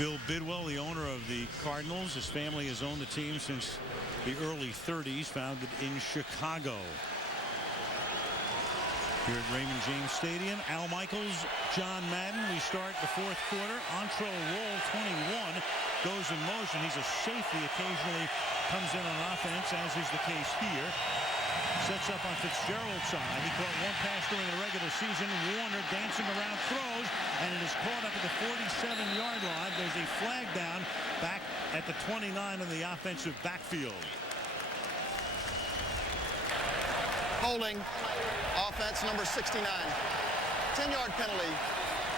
Bill Bidwell, the owner of the Cardinals. His family has owned the team since the early 30s, founded in Chicago. Here at Raymond James Stadium, Al Michaels, John Madden. We start the fourth quarter. Entree roll 21 goes in motion. He's a safety, occasionally comes in on offense, as is the case here. Sets up on Fitzgerald's side. He caught one pass during the regular season. Warner dancing around, throws, and it is caught up at the 47-yard line. There's a flag down back at the 29 in the offensive backfield. Holding. Offense number 69. 10-yard penalty.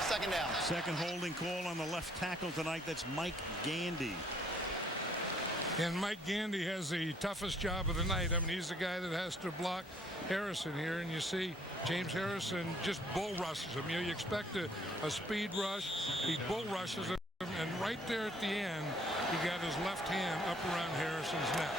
Second down. Second holding call on the left tackle tonight. That's Mike Gandy. And Mike Gandy has the toughest job of the night. I mean, he's the guy that has to block Harrison here. And you see James Harrison just bull rushes him. You expect a speed rush. He bull rushes him. And right there at the end, he got his left hand up around Harrison's neck.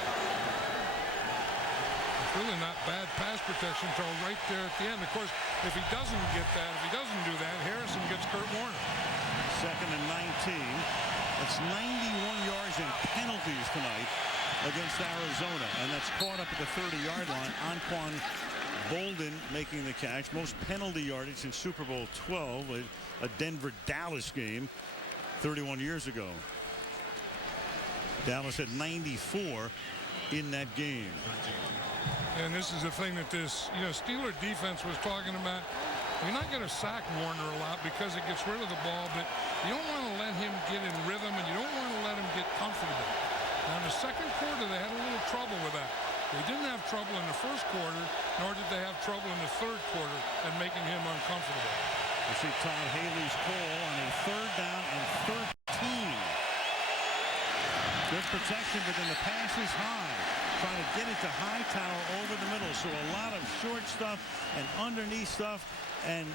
It's really not bad pass protection until right there at the end. Of course, if he doesn't get that, if he doesn't do that, Harrison gets Kurt Warner. Second and 19. That's 91 yards in penalties tonight against Arizona, and that's caught up at the 30-yard line. Anquan Bolden making the catch. Most penalty yardage in Super Bowl 12, a Denver-Dallas game 31 years ago. Dallas had 94 in that game. And this is the thing that this, Steeler defense was talking about. You're not going to sack Warner a lot because it gets rid of the ball, but you don't want to let him get in rhythm, and you don't want to let him get comfortable. Now, in the second quarter, they had a little trouble with that. They didn't have trouble in the first quarter, nor did they have trouble in the third quarter at making him uncomfortable. You see Todd Haley's call on a third down and 13. Good protection, but then the pass is high. Trying to get it to Hightower over the middle. So a lot of short stuff and underneath stuff and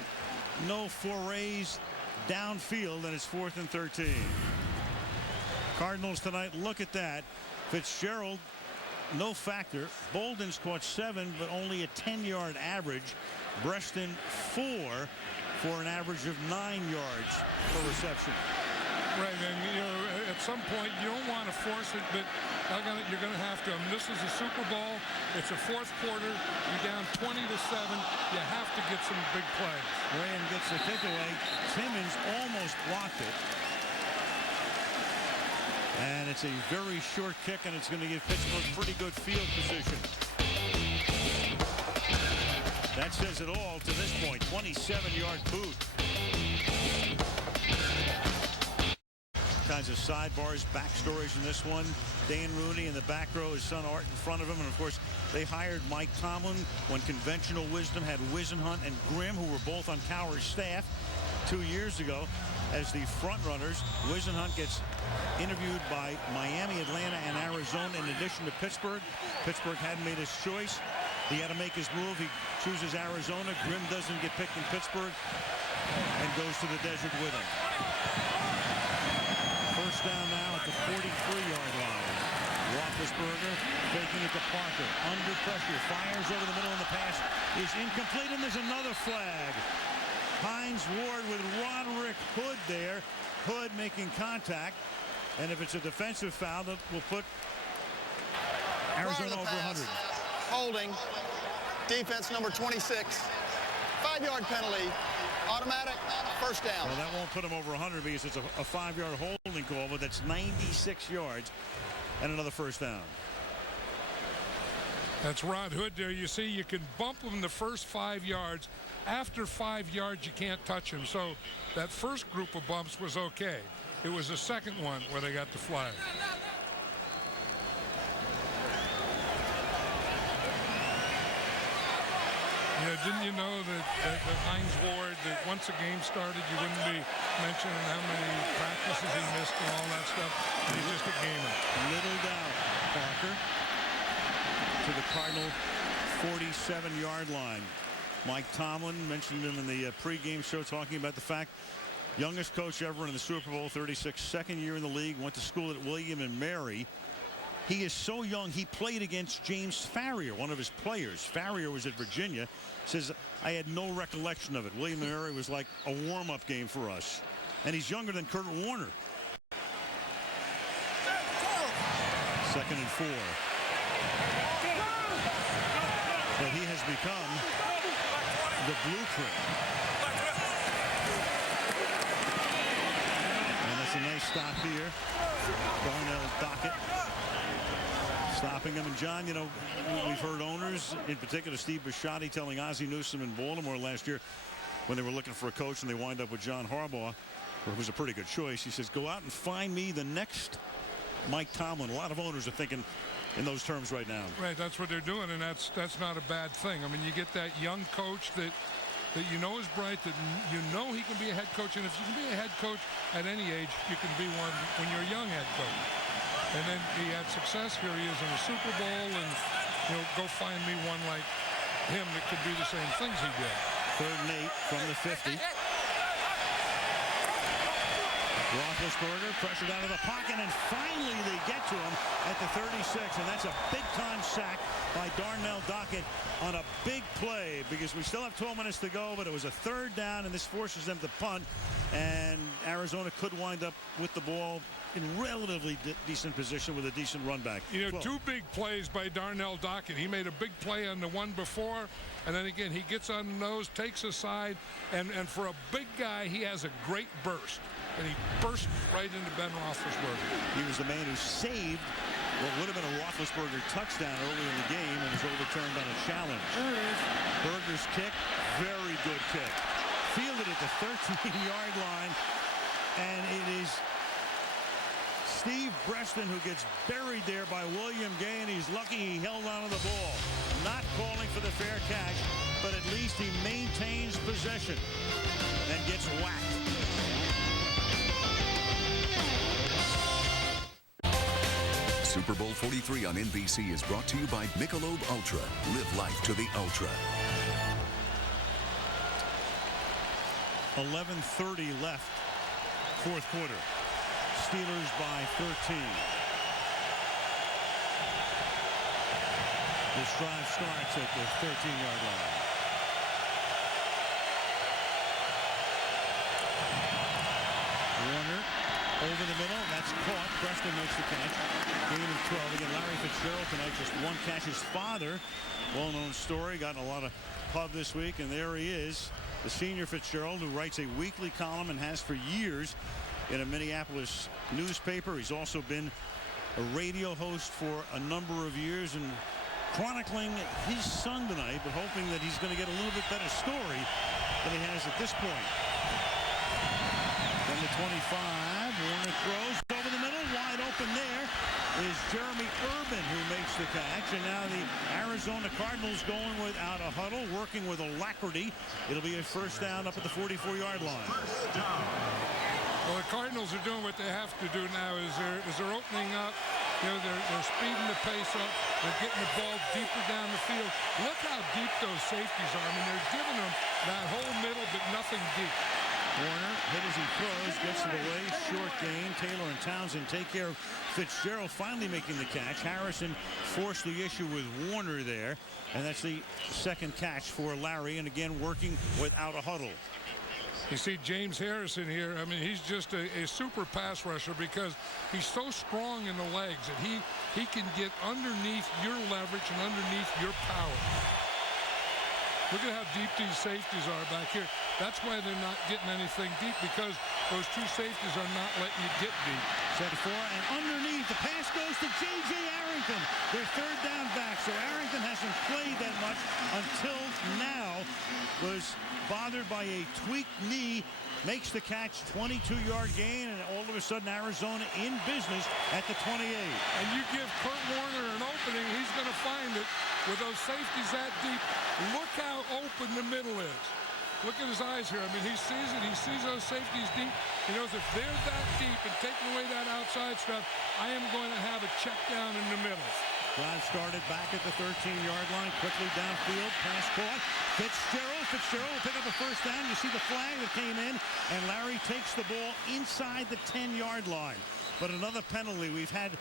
no forays downfield, and it's 4th and 13. Cardinals tonight, look at that. Fitzgerald, no factor. Bolden's caught 7, but only a 10-yard average. Breaston 4 for an average of 9 yards per reception. Right, and at some point you don't want to force it, but you're going to have to. I mean, this is a Super Bowl. It's a fourth quarter. You're down 20-7. You have to get some big plays. Graham gets the kick away. Timmons almost blocked it. And it's a very short kick, and it's going to give Pittsburgh pretty good field position. That says it all to this point. 27-yard boot. Kinds of sidebars, backstories in this one. Dan Rooney in the back row, his son Art in front of him, and of course they hired Mike Tomlin when conventional wisdom had Whisenhunt and Grimm, who were both on Cowher's staff 2 years ago, as the front runners. Whisenhunt gets interviewed by Miami, Atlanta, and Arizona in addition to Pittsburgh. Pittsburgh hadn't made his choice. He had to make his move. He chooses Arizona. Grimm doesn't get picked in Pittsburgh and goes to the desert with him. First down now at the 43-yard line. Roethlisberger faking it to Parker. Under pressure. Fires over the middle, and the pass is incomplete, and there's another flag. Hines Ward with Roderick Hood there. Hood making contact. And if it's a defensive foul, that will put Arizona over 100. Holding. Defense number 26. 5-yard penalty. Automatic. First down. Well, that won't put him over 100 because it's a 5-yard holding call, but that's 96 yards and another first down. That's Rod Hood there. You see, you can bump him the first 5 yards. After 5 yards, you can't touch him. So that first group of bumps was okay. It was the second one where they got the flag. Didn't you know that Hines Ward, that once a game started, you wouldn't be mentioning how many practices he missed and all that stuff? He's just a gamer. Little doubt, Parker to the Cardinal 47-yard line. Mike Tomlin mentioned him in the pregame show, talking about the fact youngest coach ever in the Super Bowl, 36, second year in the league, went to school at William and Mary. He is so young, he played against James Farrior, one of his players. Farrior was at Virginia. Says, I had no recollection of it. William and Mary was like a warm-up game for us. And he's younger than Kurt Warner. 2nd and 4. But he has become the blueprint. And that's a nice stop here. Darnell Dockett stopping him. And John, you know, we've heard owners, in particular Steve Bisciotti, telling Ozzie Newsome in Baltimore last year when they were looking for a coach and they wind up with John Harbaugh, who was a pretty good choice. He says, go out and find me the next Mike Tomlin. A lot of owners are thinking in those terms right now. Right, that's what they're doing, and that's not a bad thing. I mean, you get that young coach that you know is bright, that you know he can be a head coach, and if you can be a head coach at any age, you can be one when you're a young head coach. And then he had success. Here he is in the Super Bowl, and go find me one like him that could do the same things he did. 3rd and 8 from the 50. Roethlisberger pressured out of the pocket, and finally they get to him at the 36, and that's a big-time sack by Darnell Dockett on a big play, because we still have 12 minutes to go, but it was a 3rd down, and this forces them to punt, and Arizona could wind up with the ball in relatively decent position with a decent run back. You know, 2 big plays by Darnell Dockett. He made a big play on the one before, and then again he gets on the nose, takes a side, and for a big guy, he has a great burst. And he burst right into Ben Roethlisberger. He was the man who saved what would have been a Roethlisberger touchdown early in the game and was overturned on a challenge. Berger's kick, very good kick. Fielded at the 13-yard line, and it is Steve Breaston who gets buried there by William Gay, and he's lucky he held on to the ball. Not calling for the fair catch, but at least he maintains possession and gets whacked. Super Bowl 43 on NBC is brought to you by Michelob Ultra. Live life to the ultra. 11:30 left, 4th quarter. Steelers by 13. This drive starts at the 13-yard line. Warner over the middle. That's caught. Preston makes the catch. Gain of 12. Again, Larry Fitzgerald tonight, just 1 catch. His father, well-known story, gotten a lot of pub this week, and there he is, the senior Fitzgerald, who writes a weekly column and has for years in a Minneapolis newspaper. He's also been a radio host for a number of years and chronicling his son tonight, but hoping that he's going to get a little bit better story than he has at this point. Then the 25, Warner throws over the middle, wide open there is Jeremy Urban, who makes the catch, and now the Arizona Cardinals going without a huddle, working with alacrity. It'll be a 1st down up at the 44-yard line. Well, the Cardinals are doing what they have to do now is they're opening up. They're speeding the pace up. They're getting the ball deeper down the field. Look how deep those safeties are. I mean, they're giving them that whole middle, but nothing deep. Warner hit as he throws, gets it away, short gain. Taylor and Townsend take care of Fitzgerald, finally making the catch. Harrison forced the issue with Warner there, and that's the 2nd catch for Larry, and again working without a huddle. You see James Harrison here. I mean, he's just a super pass rusher because he's so strong in the legs that he can get underneath your leverage and underneath your power. Look at how deep these safeties are back here. That's why they're not getting anything deep, because those 2 safeties are not letting you get deep. Set 4, and underneath, the pass goes to J.J. Arrington, their 3rd down back. So Arrington hasn't played that much until now. Was bothered by a tweaked knee, makes the catch, 22-yard gain, and all of a sudden Arizona in business at the 28. And you give Kurt Warner an opening, he's going to find it with those safeties that deep. Look how open the middle is. Look at his eyes here. I mean, he sees it. He sees those safeties deep. He knows if they're that deep and taking away that outside stuff, I am going to have a check down in the middle. Drive started back at the 13-yard line, quickly downfield, pass caught. Fitzgerald will pick up a 1st down. You see the flag that came in, and Larry takes the ball inside the 10-yard line. But another penalty. We've had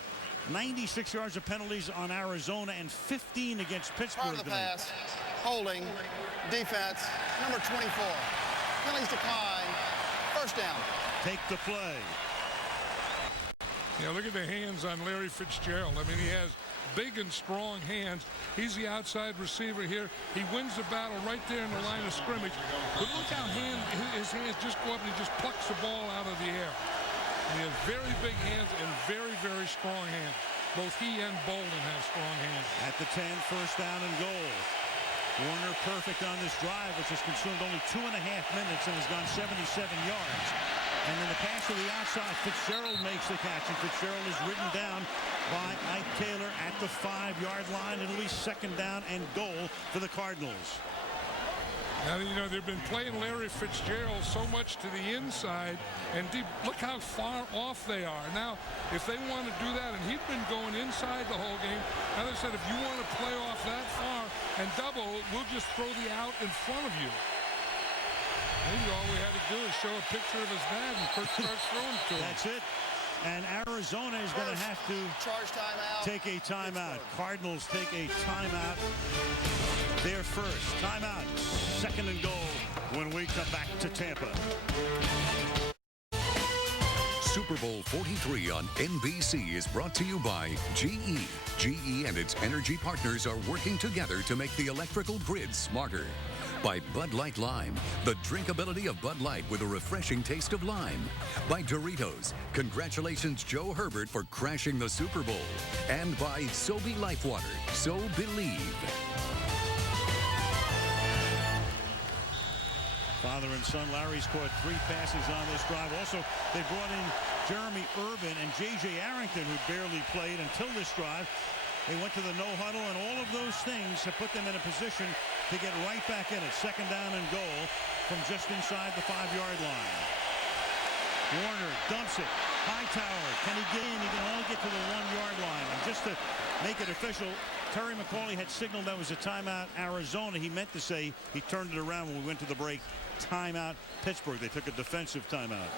96 yards of penalties on Arizona and 15 against Pittsburgh. Part of the pass, holding, defense, number 24. Penalties decline, 1st down. Take the play. Yeah, look at the hands on Larry Fitzgerald. I mean, he has big and strong hands. He's the outside receiver here. He wins the battle right there in the line of scrimmage. But look how his hands just go up and he just plucks the ball out of the air. And he has very big hands and very, very strong hands. Both he and Bolden have strong hands. At the 10, first down and goal. Warner perfect on this drive, which has consumed only 2.5 minutes and has gone 77 yards. And then the pass to the outside, Fitzgerald makes the catch, and Fitzgerald is ridden down by Ike Taylor at the 5-yard line. It'll be second down and goal for the Cardinals. Now, you know, they've been playing Larry Fitzgerald so much to the inside, and deep. Look how far off they are. Now, if they want to do that, and he'd been going inside the whole game, now they said, if you want to play off that far and double, we'll just throw the out in front of you. Maybe all we had to do is show a picture of his dad, and Kurt starts throwing to him. That's it. And Arizona is going to have to take a timeout. Cardinals take a timeout. Their first timeout. Second and goal when we come back to Tampa. Super Bowl 43 on NBC is brought to you by GE. GE and its energy partners are working together to make the electrical grid smarter. By Bud Light Lime, the drinkability of Bud Light with a refreshing taste of lime. By Doritos, congratulations Joe Herbert for crashing the Super Bowl. And by Sobe Lifewater, so believe. Father and son, Larry's caught 3 passes on this drive. Also, they brought in Jeremy Urban and J.J. Arrington, who barely played until this drive. They went to the no huddle, and all of those things have put them in a position to get right back in it. Second down and goal from just inside the 5-yard line. Warner dumps it. Hightower, can he get in? He can only get to the 1-yard line. And just to make it official, Terry McCauley had signaled that was a timeout Arizona. He meant to say, he turned it around when we went to the break, timeout Pittsburgh. They took a defensive timeout.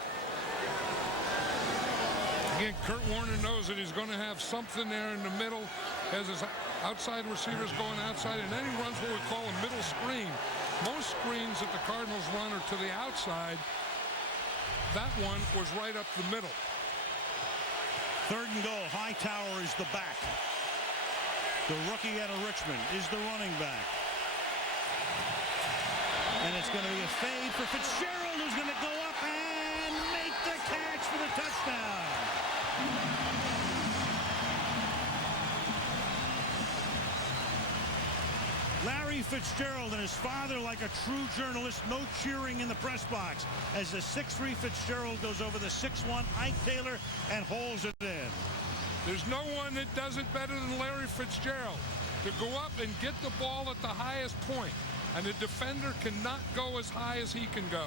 Again, Kurt Warner knows that he's going to have something there in the middle as his outside receivers going outside, and then he runs what we call a middle screen. Most screens that the Cardinals run are to the outside. That one was right up the middle. Third and goal. Hightower is the back. The rookie out of Richmond is the running back. And it's going to be a fade for Fitzgerald, who's going to go up and make the catch for the touchdown. Larry Fitzgerald and his father, like a true journalist, no cheering in the press box as the 6'3" Fitzgerald goes over the 6'1" Ike Taylor and holds it in. There's no one that does it better than Larry Fitzgerald. To go up and get the ball at the highest point, and the defender cannot go as high as he can go.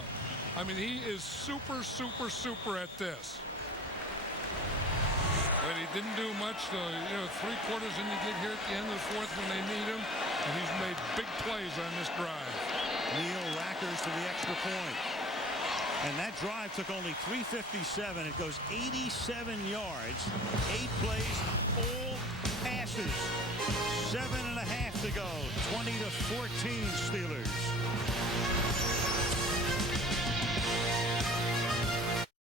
I mean, he is super, super, super at this. But he didn't do much, you know, 3 quarters, and you get here at the end of the 4th when they need him, and he's made big plays on this drive. Neil Rackers to the extra point. And that drive took only 3:57. It goes 87 yards, 8 plays, all passes. 7.5 to go. 20-14 Steelers.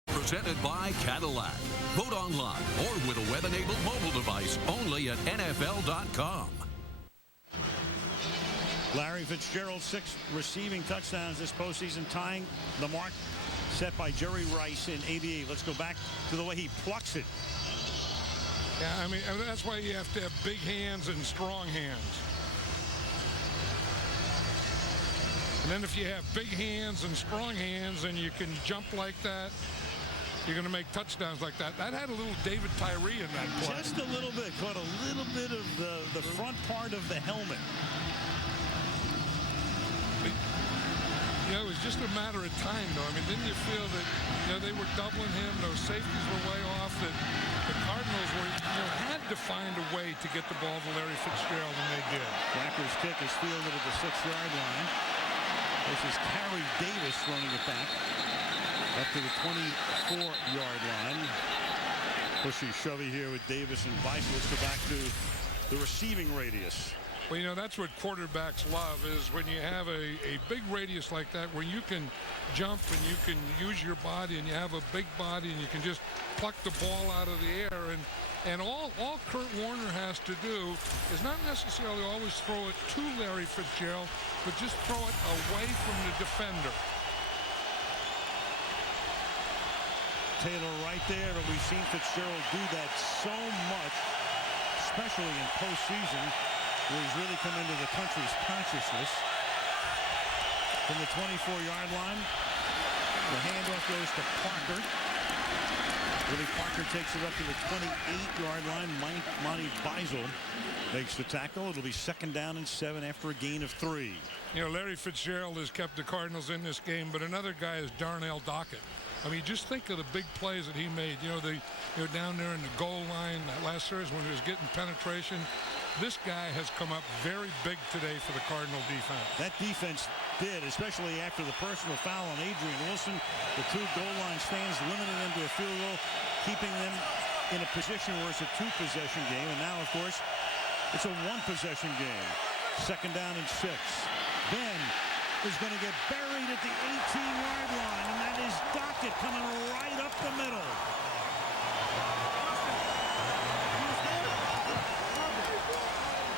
Presented by Cadillac. Vote online or with a web-enabled mobile device only at NFL.com. Larry Fitzgerald, 6 receiving touchdowns this postseason, tying the mark set by Jerry Rice in '88. Let's go back to the way he plucks it. Yeah, I mean, that's why you have to have big hands and strong hands. And then if you have big hands and strong hands and you can jump like that, you're going to make touchdowns like that. That had a little David Tyree in that play. Just a little bit. Caught a little bit of the front part of the helmet. You know, it was just a matter of time, though. I mean, didn't you feel that, you know, they were doubling him, those safeties were way off, that the Cardinals were, you know, had to find a way to get the ball to Larry Fitzgerald, and they did. Racker's kick is fielded at the 6-yard line. This is Carey Davis running it back up to the 24-yard line. Pushy shovey here with Davis and Bice. Let's go back to the receiving radius. Well, you know, that's what quarterbacks love, is when you have a big radius like that where you can jump and you can use your body and you have a big body and you can just pluck the ball out of the air. And all Kurt Warner has to do is not necessarily always throw it to Larry Fitzgerald, but just throw it away from the defender. Taylor right there, but we've seen Fitzgerald do that so much, especially in postseason, where he's really come into the country's consciousness. From the 24-yard line, the handoff goes to Parker. Willie Parker takes it up to the 28-yard line. Monty Beisel makes the tackle. It'll be 2nd down and 7 after a gain of 3. You know, Larry Fitzgerald has kept the Cardinals in this game, but another guy is Darnell Dockett. I mean, just think of the big plays that he made. You know, down there in the goal line that last series when he was getting penetration. This guy has come up very big today for the Cardinal defense. That defense did, especially after the personal foul on Adrian Wilson. The 2 goal line stands, limiting them to a field goal, keeping them in a position where it's a 2-possession game. And now, of course, it's a 1-possession game. 2nd down and 6. Ben is going to get buried at the 18-yard line, and that is Dockett coming right up the middle.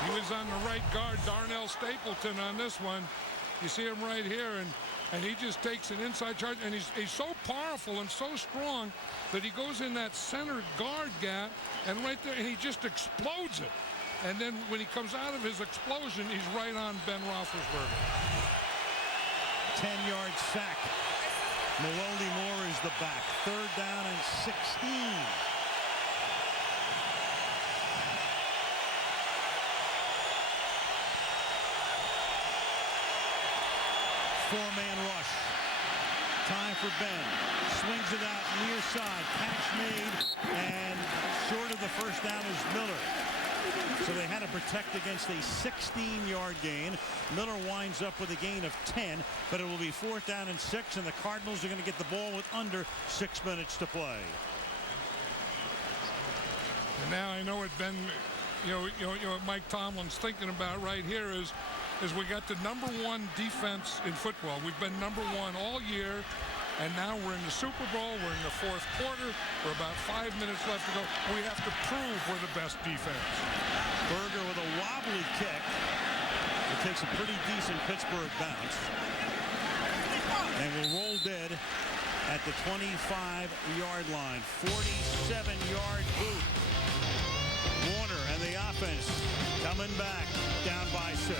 He was on the right guard, Darnell Stapleton, on this one. You see him right here, and he just takes an inside charge, and he's so powerful and so strong that he goes in that center guard gap, and right there, and he just explodes it. And then when he comes out of his explosion, he's right on Ben Roethlisberger. 10-yard sack. Maloney Moore is the back. 3rd down and 16. Four-man rush. Time for Ben. Swings it out near side. Catch made. And short of the 1st down is Miller. So they had to protect against a 16-yard gain. Miller winds up with a gain of 10, but it will be 4th down and 6, and the Cardinals are going to get the ball with under 6 minutes to play. And now I know what Ben, what Mike Tomlin's thinking about right here is we got the #1 defense in football. We've been #1 all year. And now we're in the Super Bowl. We're in the 4th quarter. We're about 5 minutes left to go. We have to prove we're the best defense. Berger with a wobbly kick. It takes a pretty decent Pittsburgh bounce. And will roll dead at the 25-yard line. 47-yard boot. Warner and the offense coming back down by 6.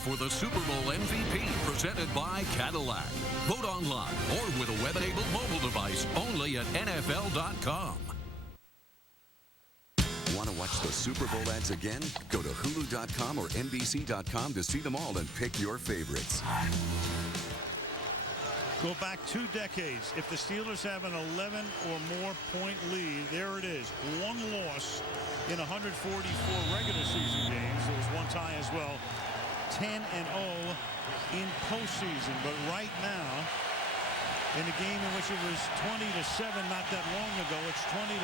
For the Super Bowl MVP, presented by Cadillac. Vote online or with a web-enabled mobile device only at NFL.com. Want to watch the Super Bowl ads again? Go to Hulu.com or NBC.com to see them all and pick your favorites. Go back 2 decades. If the Steelers have an 11 or more point lead, there it is. 1 loss in 144 regular season games. There was 1 tie as well. 10-0 in postseason, but right now, in a game in which it was 20-7 not that long ago, it's 20-14.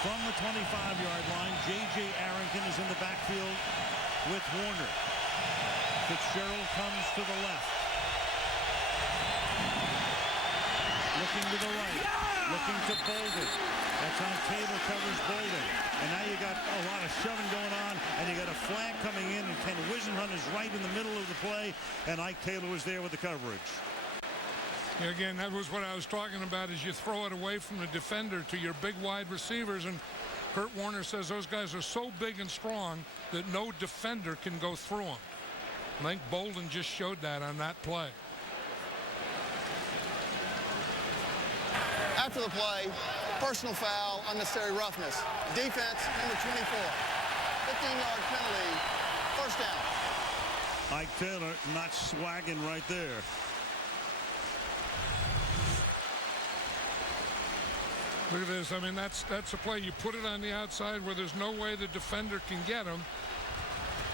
From the 25-yard line, J.J. Arrington is in the backfield with Warner. Fitzgerald comes to the left. Looking to the right. Looking to Bolden. That's how Taylor covers Bolden. And now you got a lot of shoving going on, and you got a flag coming in, and Ken Wisenhunt is right in the middle of the play, and Ike Taylor was there with the coverage. Yeah, again, that was what I was talking about, is you throw it away from the defender to your big wide receivers, and Kurt Warner says those guys are so big and strong that no defender can go through them. I think Bolden just showed that on that play. After the play, personal foul, unnecessary roughness. Defense, number 24. 15-yard penalty, 1st down. Ike Taylor not swagging right there. Look at this. I mean, that's a play. You put it on the outside where there's no way the defender can get him.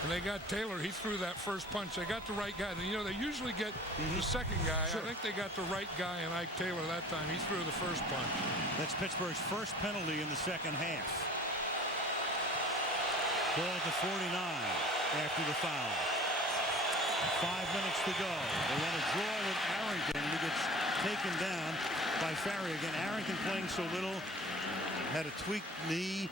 and they got Taylor. He threw that first punch. They got the right guy. You know, they usually get the second guy. Sure. I think they got the right guy in Ike Taylor that time. He threw the first punch. That's Pittsburgh's first penalty in the second half. Ball at the 49 after the foul. 5 minutes to go. They want to draw with Arrington, and he gets taken down by Farrier. Again, Arrington playing so little, had a tweaked knee.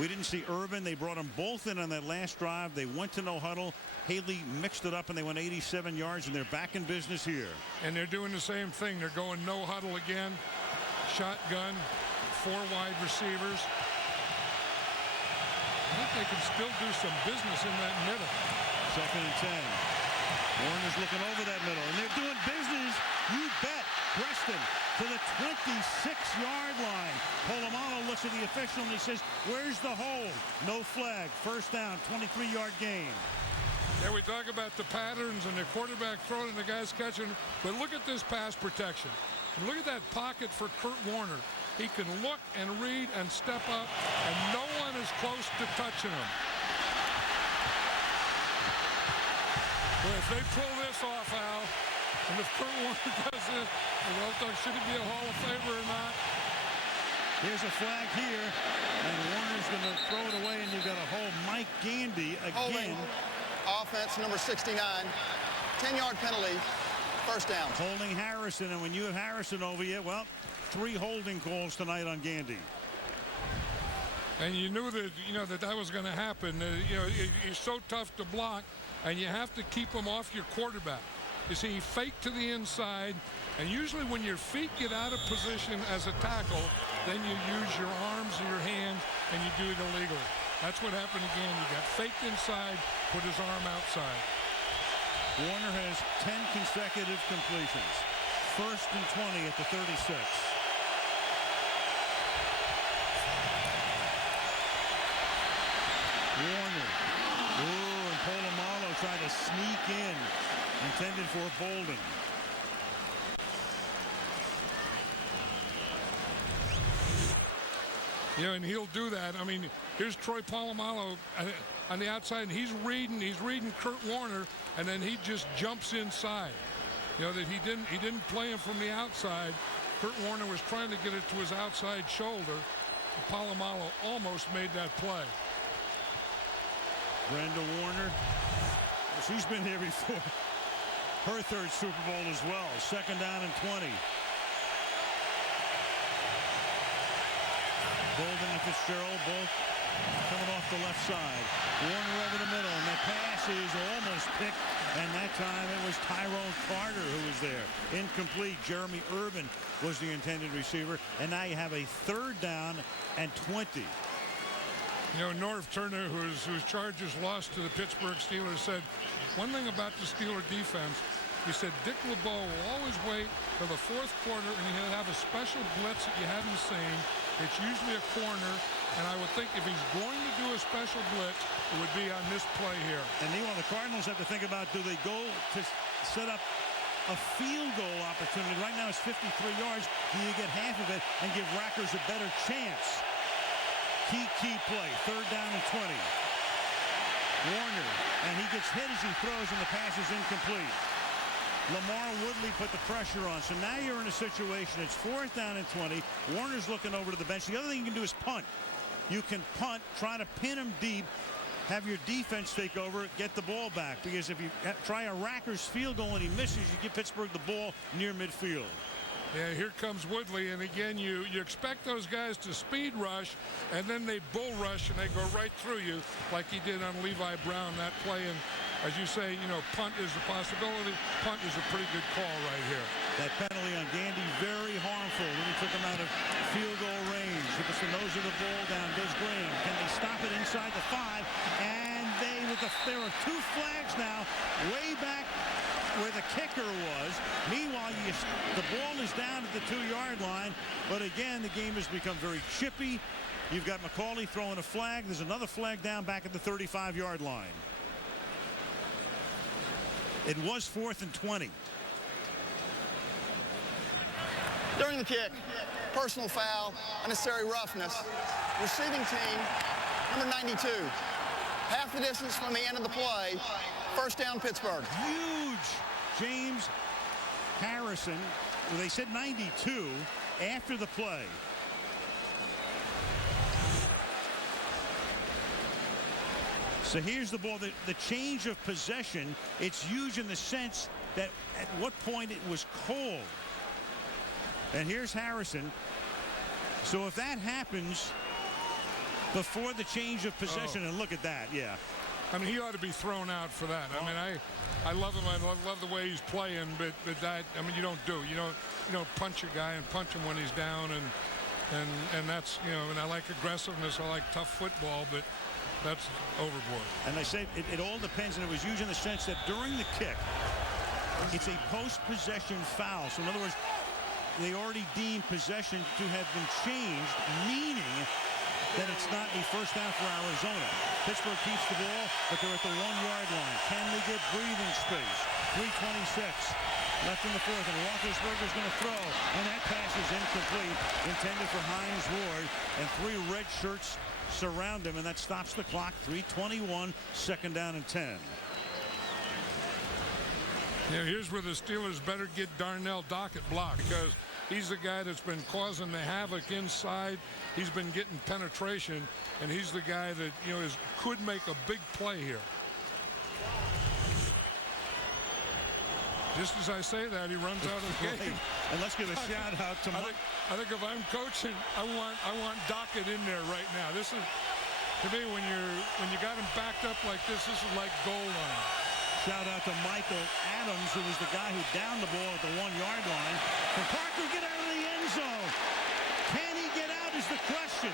We didn't see Urban. They brought them both in on that last drive. They went to no huddle. Haley mixed it up, and they went 87 yards, and they're back in business here. And they're doing the same thing. They're going no huddle again. Shotgun, 4 wide receivers. I think they can still do some business in that middle. 2nd and 10. Warner's looking over that middle, and they're doing business. You bet. Preston to the 26-yard line. Polamalu looks at the official, and he says, where's the hold? No flag. First down, 23-yard gain. Yeah, we talk about the patterns and the quarterback throwing and the guys catching, but look at this pass protection. Look at that pocket for Kurt Warner. He can look and read and step up, and no one is close to touching him. Well, if they pull this off, Al, and if Kurt Warner does this, should he be a Hall of Famer or not? Here's a flag here, and Warner's going to throw it away, and you've got to hold Mike Gandy again. Holding. Offense number 69. 10-yard penalty. First down. Holding Harrison, and when you have Harrison over you, well, 3 holding calls tonight on Gandy. And you knew that that was going to happen. He's so tough to block, and you have to keep him off your quarterback. You see, he faked to the inside, and usually when your feet get out of position as a tackle, then you use your arms or your hands, and you do it illegally. That's what happened again. He got faked inside, put his arm outside. Warner has 10 consecutive completions. 1st and 20 at the 36. Warner. Ooh, and Polamalu trying to sneak in. Intended for Bolden. Yeah, and he'll do that. I mean, here's Troy Polamalu on the outside, and he's reading Kurt Warner, and then he just jumps inside. You know that he didn't play him from the outside. Kurt Warner was trying to get it to his outside shoulder. Polamalu almost made that play. Brenda Warner. She's been here before. Her 3rd Super Bowl as well. 2nd down and 20. Bolden and Fitzgerald both coming off the left side. Warner over the middle, and that pass is almost picked, and that time it was Tyrone Carter who was there. Incomplete. Jeremy Urban was the intended receiver, and now you have a 3rd down and 20. You know, Norv Turner, whose Chargers lost to the Pittsburgh Steelers, said one thing about the Steeler defense. He said Dick LeBeau will always wait for the 4th quarter, and he'll have a special blitz that you haven't seen. It's usually a corner, and I would think if he's going to do a special blitz, it would be on this play here. And meanwhile, the Cardinals have to think about, do they go to set up a field goal opportunity? Right now it's 53 yards. Do you get half of it and give Rackers a better chance? Key play. 3rd down and 20. Warner, and he gets hit as he throws, and the pass is incomplete. Lamar Woodley put the pressure on. So now you're in a situation. It's 4th down and 20. Warner's looking over to the bench. The other thing you can do is punt. You can punt, try to pin him deep, have your defense take over, get the ball back. Because if you try a Rackers field goal and he misses, you give Pittsburgh the ball near midfield. Yeah, here comes Woodley, and again, you expect those guys to speed rush, and then they bull rush, and they go right through you like he did on Levi Brown, that play. And as you say, you know, punt is a possibility. Punt is a pretty good call right here. That penalty on Gandy, very harmful. When he took him out of field goal range. He puts the nose of the ball down, goes Graham. Can they stop it inside the 5? And there are 2 flags now, way back where the kicker was. Meanwhile, the ball is down at the 2-yard line. But again, the game has become very chippy. You've got McCauley throwing a flag. There's another flag down back at the 35-yard line. It was 4th and 20. During the kick, personal foul, unnecessary roughness. Receiving team, number 92. half the distance from the end of the play. First down, Pittsburgh. Huge James Harrison. Well, they said 92 after the play. So here's the ball. The change of possession, it's huge in the sense that at what point it was cold. And here's Harrison. So if that happens before the change of possession, and look at that, yeah. I mean, he ought to be thrown out for that. I mean, I love him. I love the way he's playing, but that, I mean, you don't punch a guy and punch him when he's down, and that's, and I like aggressiveness. I like tough football, but that's overboard. And I say it all depends, and it was huge in the sense that during the kick, it's a post-possession foul. So in other words, they already deemed possession to have been changed, meaning that it's not a first down for Arizona. Pittsburgh keeps the ball, but they're at the 1-yard line. Can they get breathing space? 3:26 left in the fourth, and Roethlisberger's going to throw, and that pass is incomplete, intended for Hines Ward, and 3 red shirts surround him, and that stops the clock. 3:21, second down and 10. Yeah, here's where the Steelers better get Darnell Dockett blocked, because he's the guy that's been causing the havoc inside. He's been getting penetration, and he's the guy that, could make a big play here. Just as I say that, he runs out of the game. And let's give a shout out to Mike. I think if I'm coaching, I want Dockett in there right now. This is, to me, when you got him backed up like this is like goal line. Shout out to Michael Adams, who was the guy who downed the ball at the 1-yard line. Can Parker get out of the end zone? Can he get out is the question.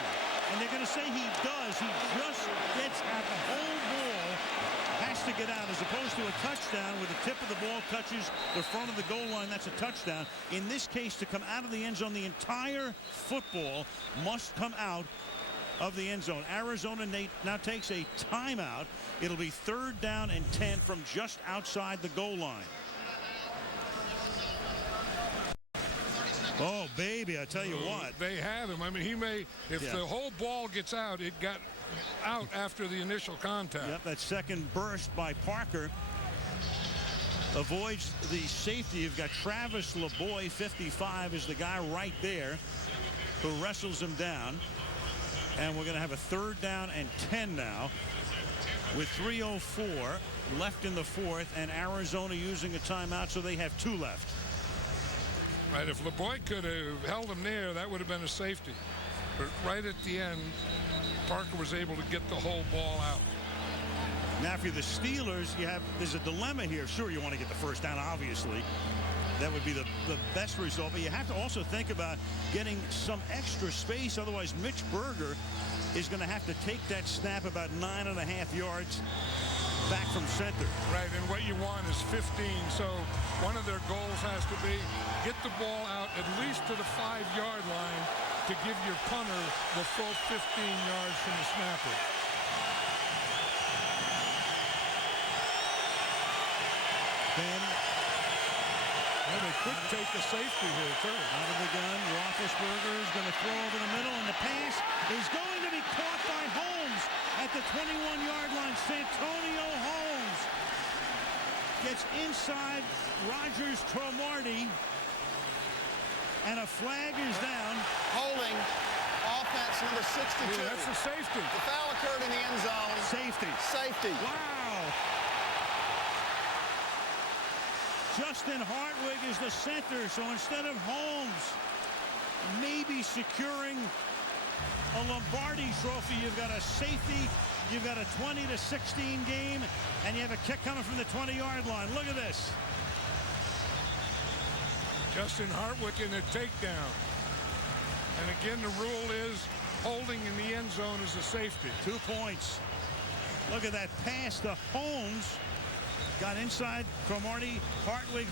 And they're going to say he does. He just gets out. The whole ball has to get out, as opposed to a touchdown where the tip of the ball touches the front of the goal line. That's a touchdown. In this case, to come out of the end zone, the entire football must come out of the end zone. Arizona now takes a timeout. It'll be 3rd down and 10 from just outside the goal line. Oh, baby, I tell you what. They have him. I mean, he may, if the whole ball gets out, it got out after the initial contact. Yep, that second burst by Parker avoids the safety. You've got Travis LeBoy, 55, is the guy right there who wrestles him down. And we're going to have a 3rd down and 10 now with 3:04 left in the fourth, and Arizona using a timeout, so they have 2 left. Right, if LeBoy could have held him there, that would have been a safety. But right at the end, Parker was able to get the whole ball out. Now for the Steelers, there's a dilemma here. Sure, you want to get the first down, obviously. That would be the best result, but you have to also think about getting some extra space. Otherwise, Mitch Berger is going to have to take that snap about 9.5 yards back from center. Right, and what you want is 15. So one of their goals has to be get the ball out at least to the 5-yard line to give your punter the full 15 yards from the snapper. Ben. Well, they could take a safety here, too. Out of the gun, Roethlisberger is going to throw over the middle, and the pass is going to be caught by Holmes at the 21-yard line. Santonio Holmes gets inside Rogers Cromartie, and a flag is down. Holding offense number 62. Yeah, that's a safety. The foul occurred in the end zone. Safety. Safety. Wow. Justin Hartwig is the center, so instead of Holmes maybe securing a Lombardi trophy, you've got a safety, you've got a 20-16 game, and you have a kick coming from the 20-yard line. Look at this. Justin Hartwig in a takedown. And again, the rule is holding in the end zone is a safety. 2 points. Look at that pass to Holmes. Got inside Cromartie. Hartwig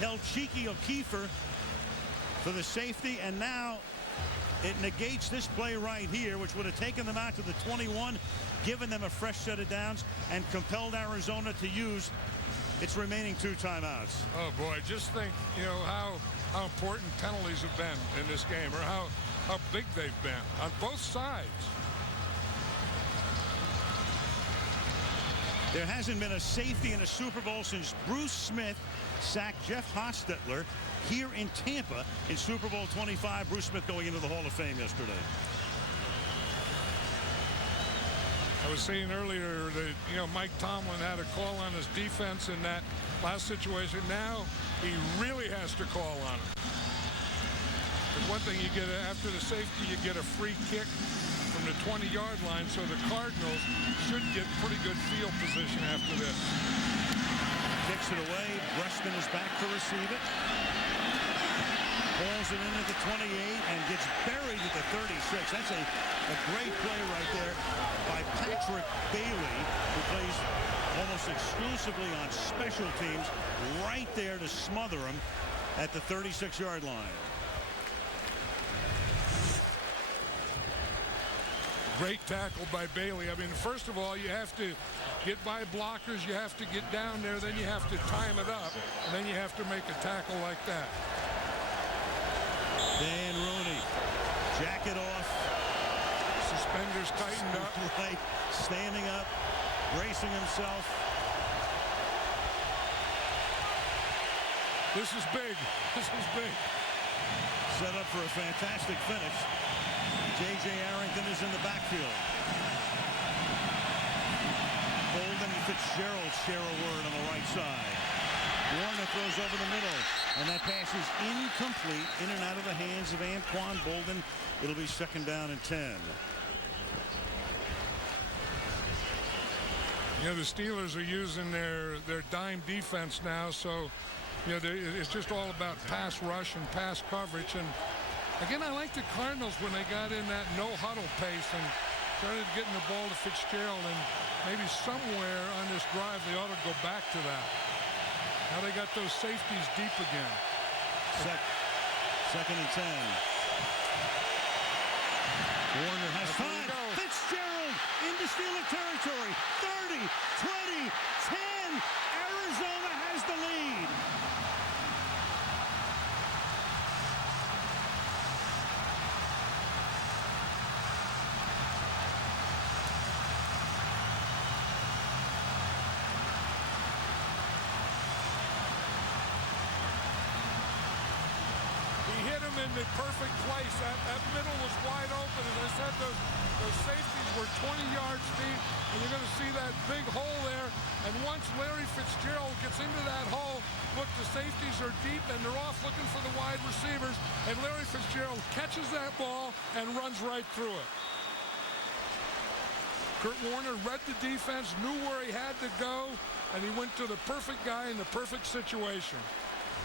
held Cheeky O'Keefer for the safety, and now it negates this play right here, which would have taken them out to the 21, given them a fresh set of downs, and compelled Arizona to use its remaining 2 timeouts. Oh boy, just think, how important penalties have been in this game, or how big they've been on both sides. There hasn't been a safety in a Super Bowl since Bruce Smith sacked Jeff Hostetler here in Tampa in Super Bowl 25. Bruce Smith going into the Hall of Fame yesterday. I was saying earlier that, Mike Tomlin had a call on his defense in that last situation. Now he really has to call on it. But one thing, you get after the safety, you get a free kick from the 20-yard line, so the Cardinals should get pretty good field position after this. Kicks it away. Breston is back to receive it. Pulls it in at the 28 and gets buried at the 36. That's a great play right there by Patrick Bailey, who plays almost exclusively on special teams, right there to smother him at the 36-yard line. Great tackle by Bailey. I mean, first of all, you have to get by blockers. You have to get down there. Then you have to time it up. And then you have to make a tackle like that. Dan Rooney, jacket off. Suspenders tightened up. Right, standing up, bracing himself. This is big. This is big. Set up for a fantastic finish. J.J. Arrington is in the backfield. Bolden and Fitzgerald share a word on the right side. Warner throws over the middle, and that pass is incomplete, in and out of the hands of Anquan Bolden. It'll be second down and 10. The Steelers are using their dime defense now, so it's just all about pass rush and pass coverage. And again, I like the Cardinals when they got in that no huddle pace and started getting the ball to Fitzgerald, and maybe somewhere on this drive they ought to go back to that. Now they got those safeties deep again. Second and 10. Warner has time. Fitzgerald into Steeler territory. 30, 20, 10. Arizona has the lead. In the perfect place. That middle was wide open, and I said those safeties were 20 yards deep, and you're going to see that big hole there. And once Larry Fitzgerald gets into that hole, look, the safeties are deep, and they're off looking for the wide receivers, and Larry Fitzgerald catches that ball and runs right through it. Kurt Warner read the defense, knew where he had to go, and he went to the perfect guy in the perfect situation.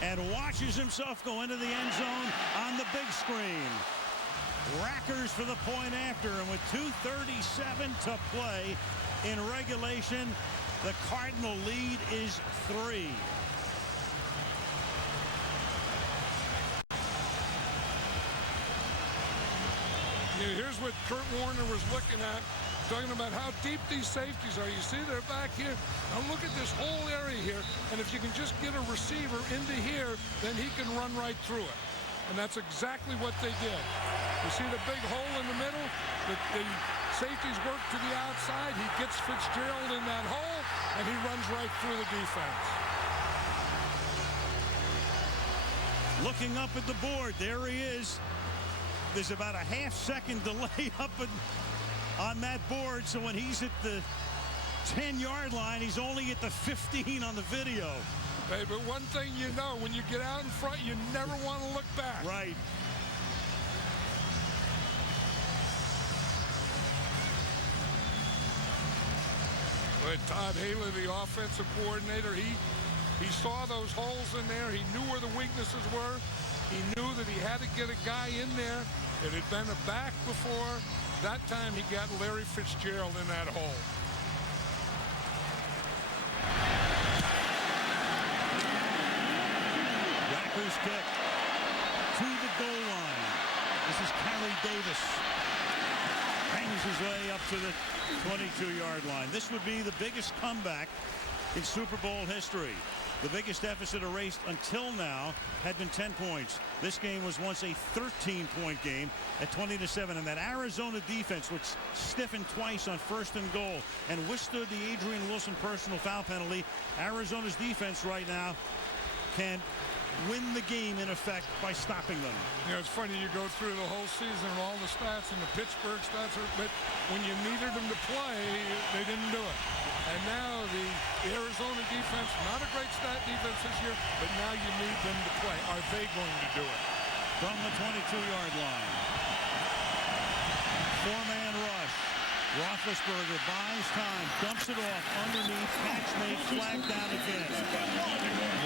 And watches himself go into the end zone on the big screen. Rackers for the point after, and with 2:37 to play in regulation, the Cardinal lead is 3. Here's what Kurt Warner was looking at, talking about how deep these safeties are. You see they're back here. Now look at this whole area here, and if you can just get a receiver into here, then he can run right through it. And that's exactly what they did. You see the big hole in the middle? The safeties work to the outside. He gets Fitzgerald in that hole, and he runs right through the defense. Looking up at the board, there he is. There's about a half-second delay up on that board, so when he's at the 10-yard line, he's only at the 15 on the video. Hey, but one thing you know, when you get out in front, you never want to look back. Right. But Todd Haley, the offensive coordinator, he saw those holes in there. He knew where the weaknesses were. He knew that he had to get a guy in there. It had been a back before. That time he got Larry Fitzgerald in that hole. Rackers kick to the goal line. This is Kerry Davis. Hangs his way up to the 22-yard line. This would be the biggest comeback in Super Bowl history. The biggest deficit erased until now had been 10 points. This game was once a 13-point game at 20-7. And that Arizona defense, which stiffened twice on 1st and goal and withstood the Adrian Wilson personal foul penalty, Arizona's defense right now can win the game in effect by stopping them. You know, it's funny, you go through the whole season and all the stats and the Pittsburgh stats, but when you needed them to play, they didn't do it. And now the Arizona defense, not a great stat defense this year, but now you need them to play. Are they going to do it? From the 22-yard line. 4-man rush. Roethlisberger buys time, dumps it off underneath, catch made, flag down again.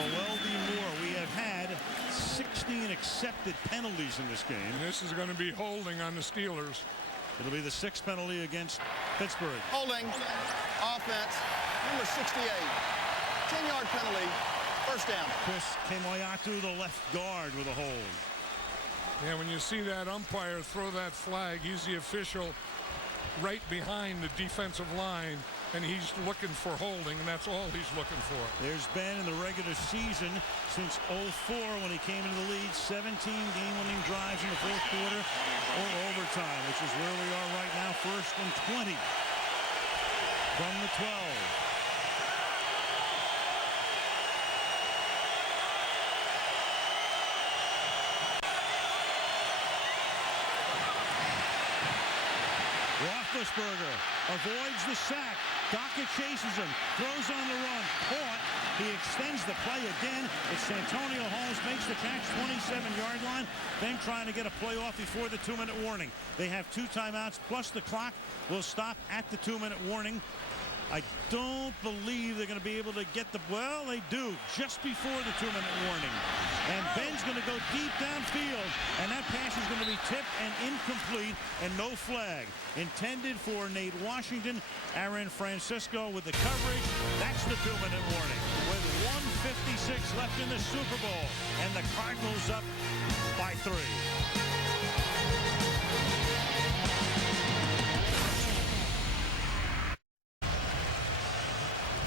Moore, we have had 16 accepted penalties in this game. And this is going to be holding on the Steelers. It'll be the 6th penalty against Pittsburgh. Holding, offense, number 68. 10-yard penalty, first down. Chris Kemoyatu, the left guard, with a hold. Yeah, when you see that umpire throw that flag, he's the official right behind the defensive line, and he's looking for holding, and that's all he's looking for. There's been in the regular season since 04 when he came into the league 17 game-winning drives in the 4th quarter or overtime, which is where we are right now, 1st and 20 from the 12. Roethlisberger avoids the sack. Dockett chases him, throws on the run, caught. He extends the play again. It's Santonio Holmes, makes the catch, 27-yard line. Then trying to get a play off before the 2-minute warning. They have 2 timeouts, plus the clock will stop at the 2-minute warning. I don't believe they're going to be able to get the, well, they do, just before the 2-minute warning. And Ben's going to go deep downfield, and that pass is going to be tipped and incomplete, and no flag. Intended for Nate Washington. Aaron Francisco with the coverage. That's the 2-minute warning. With 1:56 left in the Super Bowl, and the Cardinals up by 3.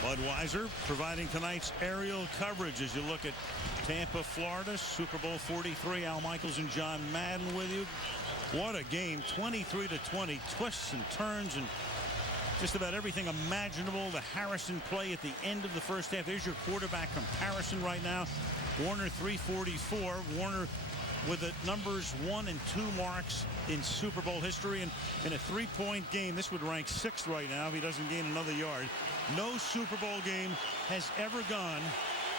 Budweiser providing tonight's aerial coverage as you look at Tampa, Florida, Super Bowl 43. Al Michaels and John Madden with you. What a game, 23-20, twists and turns and just about everything imaginable. The Harrison play at the end of the first half. There's your quarterback comparison right now. Warner 344. Warner with the numbers 1 and 2 marks in Super Bowl history. And in a 3-point game, this would rank 6th right now if he doesn't gain another yard. No Super Bowl game has ever gone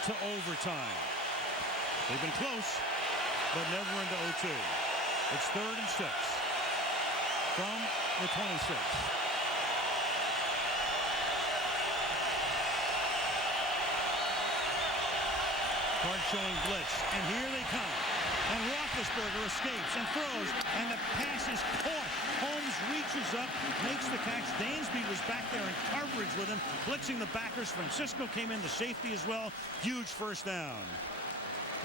to overtime. They've been close, but never into OT. It's 3rd and 6 from the 26. Card showing blitz, and here they come. And Roethlisberger escapes and throws, and the pass is caught. Holmes reaches up, makes the catch. Dansby was back there in coverage with him, blitzing the backers. Francisco came in, the safety as well. Huge first down.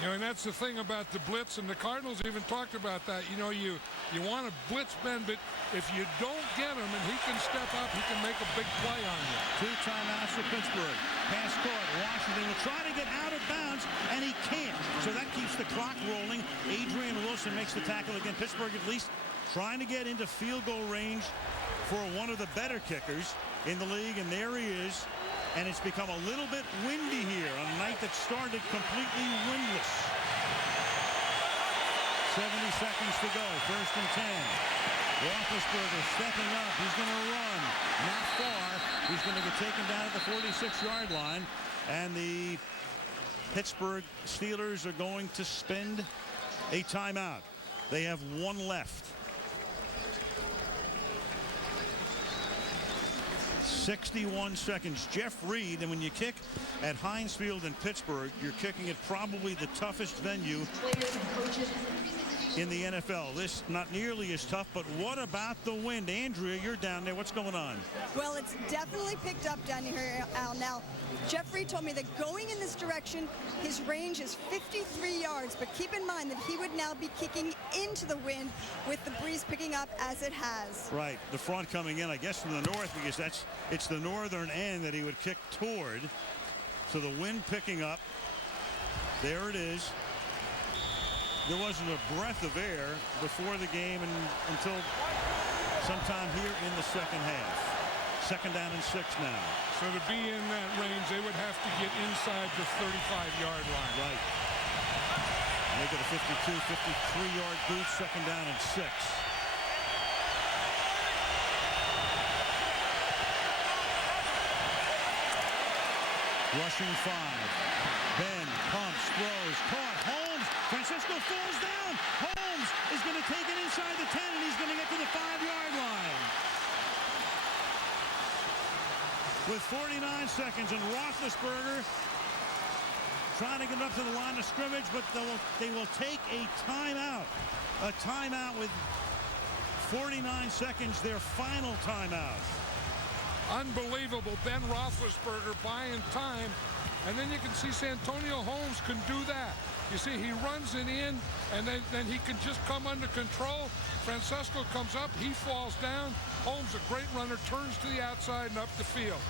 You know, and that's the thing about the blitz, and the Cardinals even talked about that. You know, you want to blitz Ben, but if you don't get him and he can step up, he can make a big play on you. 2 timeouts for Pittsburgh. Pass caught. Washington will try to get out of bounds, and he can't. So that keeps the clock rolling. Adrian Wilson makes the tackle again. Pittsburgh at least trying to get into field goal range for one of the better kickers in the league, and there he is. And it's become a little bit windy here on a night that started completely windless. 70 seconds to go. 1st and 10. Roethlisberger stepping up. He's going to run. Not far. He's going to get taken down at the 46-yard line. And the Pittsburgh Steelers are going to spend a timeout. They have 1 left. 61 seconds. Jeff Reed, and when you kick at Heinz Field in Pittsburgh, you're kicking at probably the toughest venue in the NFL. This not nearly as tough, but what about the wind? Andrea, you're down there. What's going on? Well, it's definitely picked up down here, Al. Now, Jeff Reed told me that going in this direction, his range is 53 yards, but keep in mind that he would now be kicking into the wind with the breeze picking up as it has. Right, the front coming in, I guess, from the north, because it's the northern end that he would kick toward. So the wind picking up. There it is. There wasn't a breath of air before the game until sometime here in the second half. Second down and 6 now. So to be in that range, they would have to get inside the 35-yard line. Right. Make it a 52, 53-yard boot, second down and 6. Rushing 5. Ben pumps, throws, caught. Holmes. Francisco falls down. Holmes is going to take it inside the 10, and he's going to get to the 5-yard line. With 49 seconds, and Roethlisberger trying to get up to the line of scrimmage, but they will take a timeout. A timeout with 49 seconds, their final timeout. Unbelievable. Ben Roethlisberger buying time. And then you can see Santonio Holmes can do that. You see, he runs it in, and then he can just come under control. Francesco comes up, he falls down. Holmes, a great runner, turns to the outside and up the field.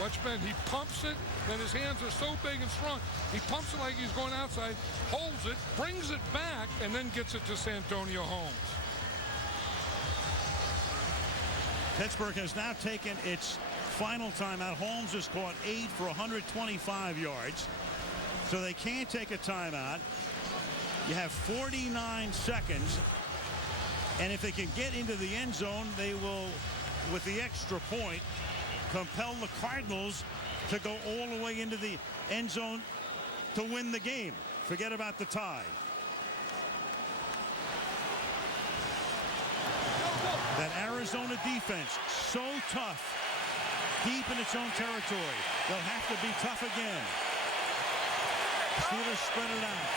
Watch Ben, he pumps it, then his hands are so big and strong. He pumps it like he's going outside, holds it, brings it back, and then gets it to Santonio Holmes. Pittsburgh has now taken its final timeout. Holmes has caught 8 for 125 yards. So they can't take a timeout. You have 49 seconds. And if they can get into the end zone, they will, with the extra point, compel the Cardinals to go all the way into the end zone to win the game. Forget about the tie. That Arizona defense, so tough, deep in its own territory. They'll have to be tough again. Steelers spread it out.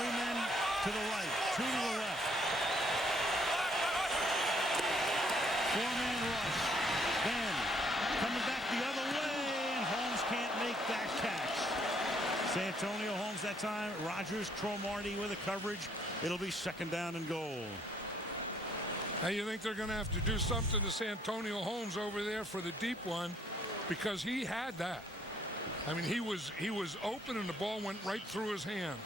3 men to the right, 2 to the left. 4-man rush. Ben coming back the other way, and Holmes can't make that catch. Santonio Holmes that time. Rogers, Cromartie with a coverage. It'll be second down and goal. Now you think they're going to have to do something to Santonio Holmes over there for the deep one, because he had that. I mean, he was open and the ball went right through his hands.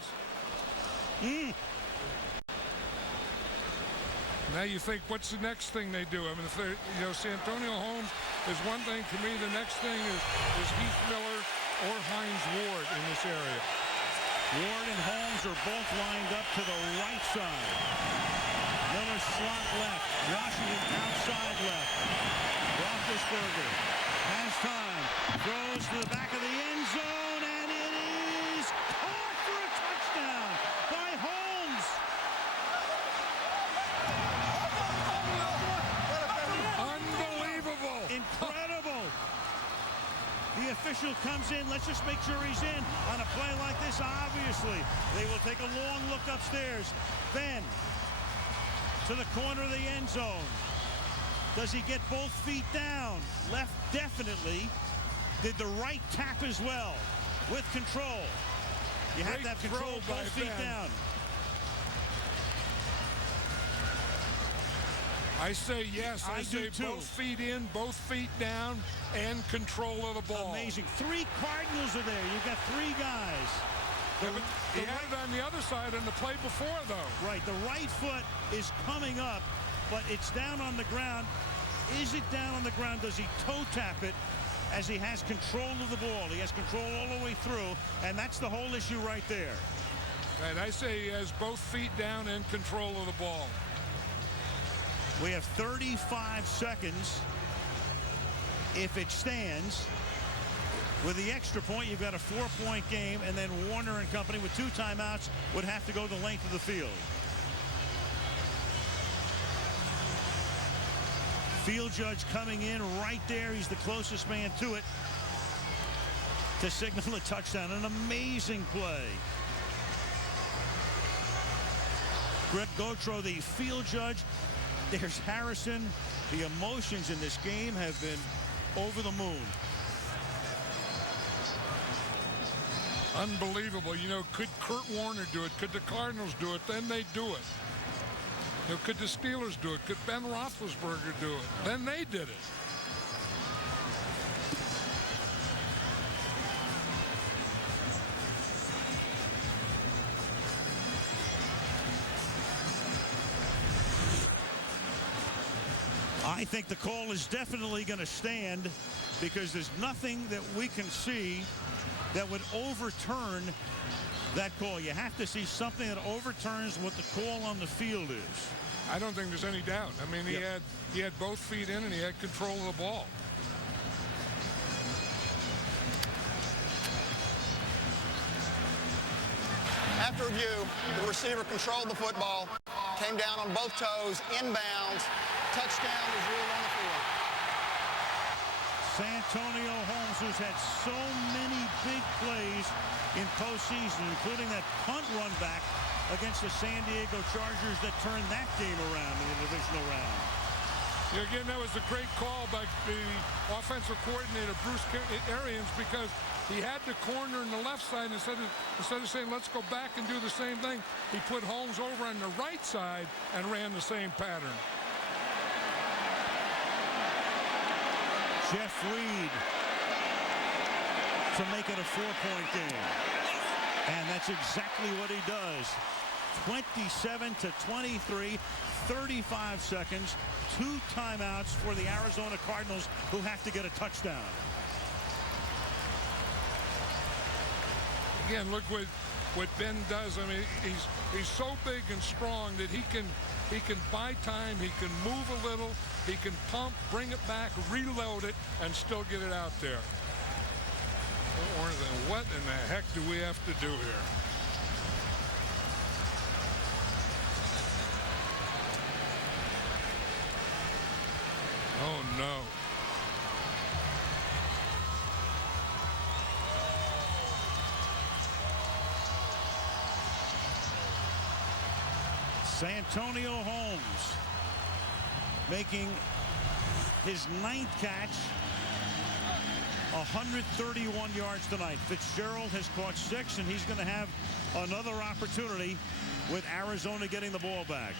Now you think, what's the next thing they do? I mean, if they're, Santonio Holmes is one thing. To me, the next thing is Heath Miller or Hines Ward in this area. Ward and Holmes are both lined up to the right side. Miller slot left. Washington outside left. Roethlisberger has time. Throws to the back of the end zone, and it is caught for a touchdown by Holmes. Unbelievable. Incredible. The official comes in. Let's just make sure he's in on a play like this. Obviously, they will take a long look upstairs. Ben to the corner of the end zone. Does he get both feet down? Left, definitely. Did the right tap as well with control. You have to have control, both feet down. I say yes. I say do too. Both feet in, both feet down, and control of the ball. Amazing. 3 Cardinals are there. You've got 3 guys. He had it on the other side in the play before, though. Right. The right foot is coming up, but it's down on the ground. Is it down on the ground? Does he toe tap it as he has control of the ball? He has control all the way through, and that's the whole issue right there. And I say he has both feet down and control of the ball. We have 35 seconds if it stands. With the extra point, you've got a 4-point game, and then Warner and company with 2 timeouts would have to go the length of the field. Field judge coming in right there. He's the closest man to it to signal a touchdown. An amazing play. Greg Gautreaux, the field judge. There's Harrison. The emotions in this game have been over the moon. Unbelievable. Could Kurt Warner do it? Could the Cardinals do it? Then they do it. Could the Steelers do it? Could Ben Roethlisberger do it? Then they did it. I think the call is definitely going to stand because there's nothing that we can see that would overturn that call. You have to see something that overturns what the call on the field is. I don't think there's any doubt. I mean, he had both feet in and he had control of the ball. After review, the receiver controlled the football, came down on both toes, inbounds, touchdown was ruled on the field. Santonio Holmes, who's had so many big plays in postseason, including that punt run back against the San Diego Chargers that turned that game around in the divisional round. Yeah, again, that was a great call by the offensive coordinator, Bruce Arians, because he had the corner in the left side. Instead of saying, let's go back and do the same thing, he put Holmes over on the right side and ran the same pattern. Jeff Reed to make it a 4-point game. And that's exactly what he does. 27-23, 35 seconds, 2 timeouts for the Arizona Cardinals, who have to get a touchdown. Again, look what Ben does. I mean, he's so big and strong that he can buy time, he can move a little, he can pump, bring it back, reload it, and still get it out there. Or then what in the heck do we have to do here? Oh no. Santonio Holmes making his 9th catch, 131 yards tonight. Fitzgerald has caught 6, and he's going to have another opportunity with Arizona getting the ball back.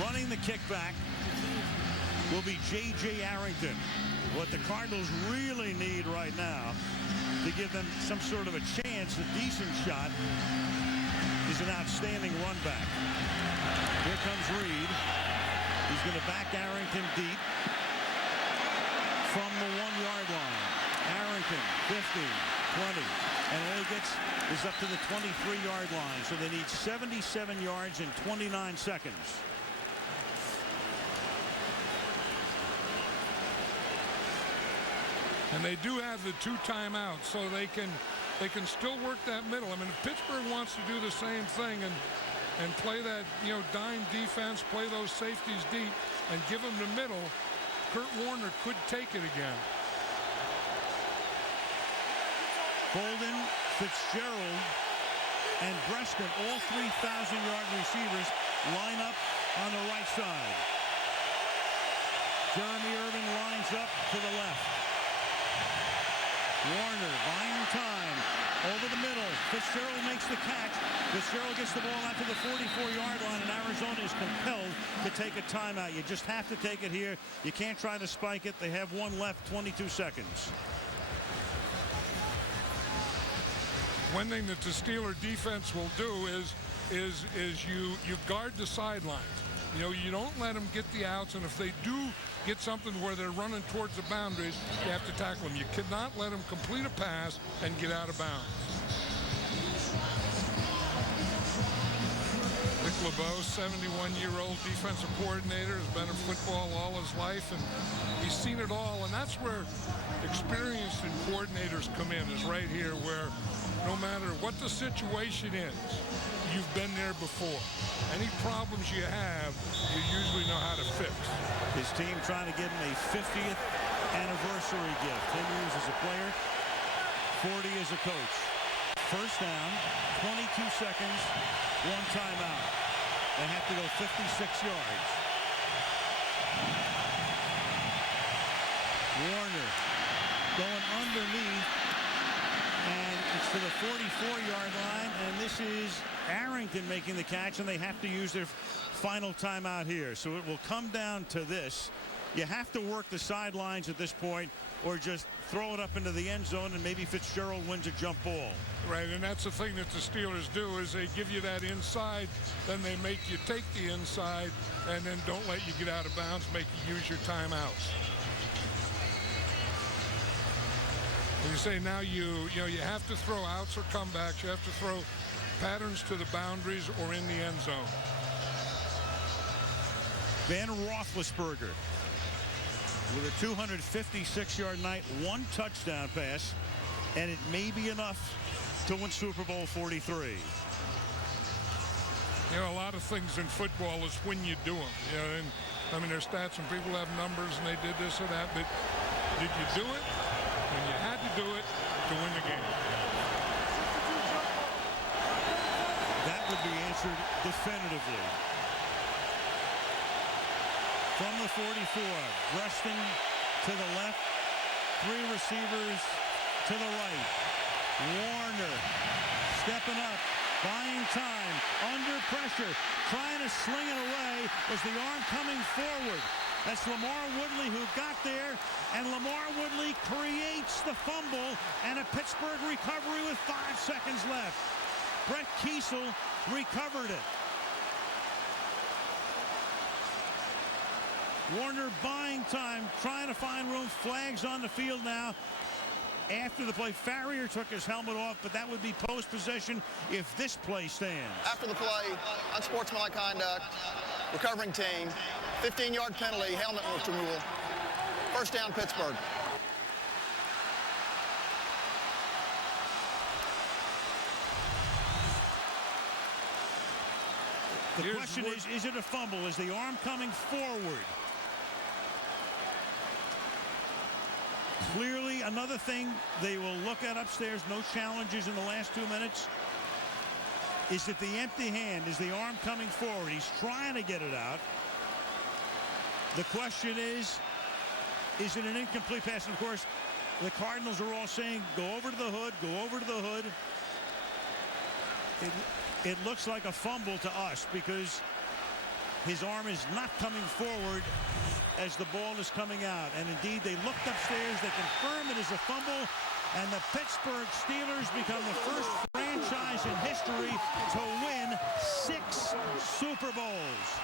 Running the kickback will be J.J. Arrington. What the Cardinals really need right now to give them some sort of a chance, a decent shot, is an outstanding run back. Here comes Reed. He's going to back Arrington deep from the 1-yard line. Arrington, 50, 20. And all he gets is up to the 23-yard line. So they need 77 yards in 29 seconds. And they do have the 2 timeouts, so they can still work that middle. I mean, if Pittsburgh wants to do the same thing and play that, dime defense, play those safeties deep, and give them the middle, Kurt Warner could take it again. Bolden, Fitzgerald, and Breskin, all 3,000-yard receivers, line up on the right side. Jeremy Irvin lines up to the left. Warner buying time over the middle. Fitzgerald makes the catch. Fitzgerald gets the ball out to the 44-yard line, and Arizona is compelled to take a timeout. You just have to take it here. You can't try to spike it. They have 1 left, 22 seconds. One thing that the Steeler defense will do is you guard the sidelines. You don't let them get the outs, and if they do get something where they're running towards the boundaries, you have to tackle them. You cannot let them complete a pass and get out of bounds. Dick LeBeau, 71-year-old defensive coordinator, has been in football all his life, and he's seen it all, and that's where experienced coordinators come in, is right here, where no matter what the situation is, you've been there before. Any problems you have, you usually know how to fix. His team trying to give him a 50th anniversary gift. 10 years as a player, 40 as a coach. First down, 22 seconds, 1 timeout. They have to go 56 yards. Warner going underneath, and it's to the 44-yard line, and this is Arrington making the catch, and they have to use their final timeout here. So it will come down to this. You have to work the sidelines at this point. or just throw it up into the end zone and maybe Fitzgerald wins a jump ball. Right, and that's the thing that the Steelers do is they give you that inside, then they make you take the inside, and then don't let you get out of bounds, make you use your timeouts. And you say now you have to throw outs or comebacks, you have to throw patterns to the boundaries or in the end zone. Ben Roethlisberger with a 256-yard night, 1 touchdown pass, and it may be enough to win Super Bowl 43. You know, a lot of things in football is when you do them. You know, and I mean, there's stats and people have numbers and they did this or that, but did you do it when you had to do it to win the game? That would be answered definitively. From the 44, Reston to the left, 3 receivers to the right. Warner stepping up, buying time, under pressure, trying to sling it away as the arm coming forward. That's Lamar Woodley who got there, and Lamar Woodley creates the fumble and a Pittsburgh recovery with 5 seconds left. Brett Kiesel recovered it. Warner buying time, trying to find room. Flags on the field now. After the play, Farrier took his helmet off, but that would be post-possession if this play stands. After the play, unsportsmanlike conduct, recovering team, 15-yard penalty, helmet removal. First down, Pittsburgh. The question is it a fumble? Is the arm coming forward? Clearly, another thing they will look at upstairs, no challenges in the last 2 minutes, is that the empty hand, is the arm coming forward? He's trying to get it out. The question is it an incomplete pass? And of course, the Cardinals are all saying, go over to the hood, go over to the hood. It looks like a fumble to us because his arm is not coming forward as the ball is coming out. And indeed, they looked upstairs, they confirm it is a fumble, and the Pittsburgh Steelers become the first franchise in history to win 6 Super Bowls.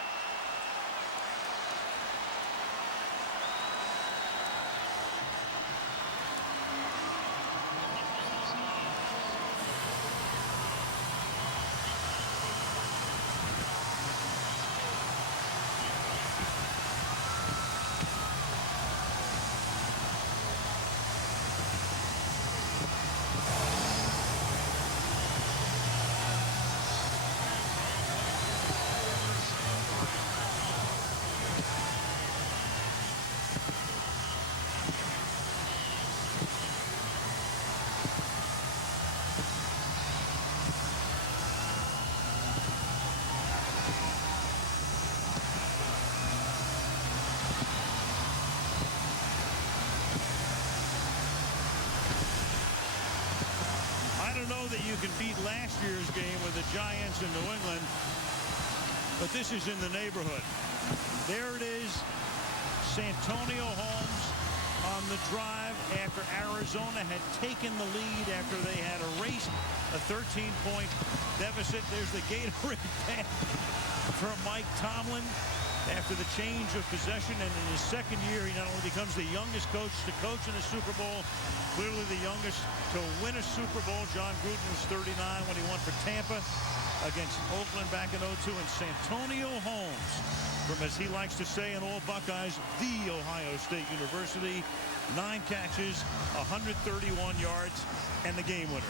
That you can beat last year's game with the Giants in New England, but this is in the neighborhood. There it is, Santonio Holmes on the drive after Arizona had taken the lead after they had erased a 13-point deficit. There's the Gatorade pass from Mike Tomlin after the change of possession, and in his second year he not only becomes the youngest coach to coach in a Super Bowl, clearly the youngest to win a Super Bowl. John Gruden was 39 when he won for Tampa against Oakland back in 02, and Santonio Holmes, from, as he likes to say in all Buckeyes, the Ohio State University, 9 catches, 131 yards, and the game winner.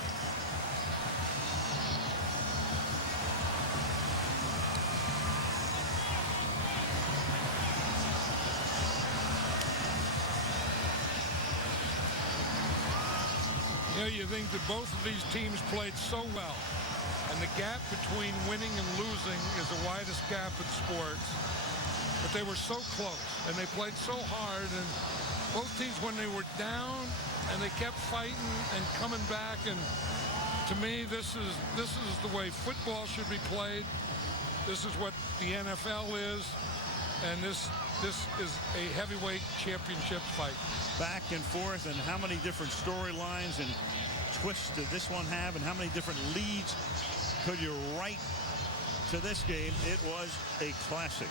You know, you think that both of these teams played so well, and the gap between winning and losing is the widest gap in sports. But they were so close, and they played so hard, and both teams, when they were down, and they kept fighting and coming back, and to me, this is the way football should be played. This is what the NFL is. and this is a heavyweight championship fight. Back and forth, and how many different storylines and twists did this one have, and how many different leads could you write to this game? It was a classic.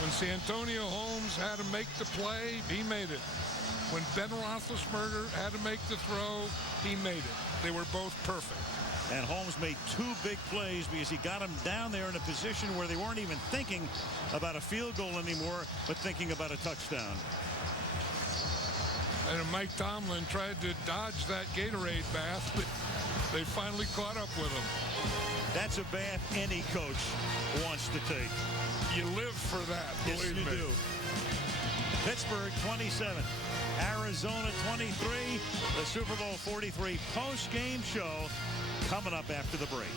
When Santonio Holmes had to make the play, he made it. When Ben Roethlisberger had to make the throw, he made it. They were both perfect. And Holmes made two big plays because he got him down there in a position where they weren't even thinking about a field goal anymore, but thinking about a touchdown. And Mike Tomlin tried to dodge that Gatorade bath, but they finally caught up with him. That's a bath any coach wants to take. You live for that, Yes, believe you me. do. Pittsburgh 27, Arizona 23. The Super Bowl 43 post-game show coming up after the break.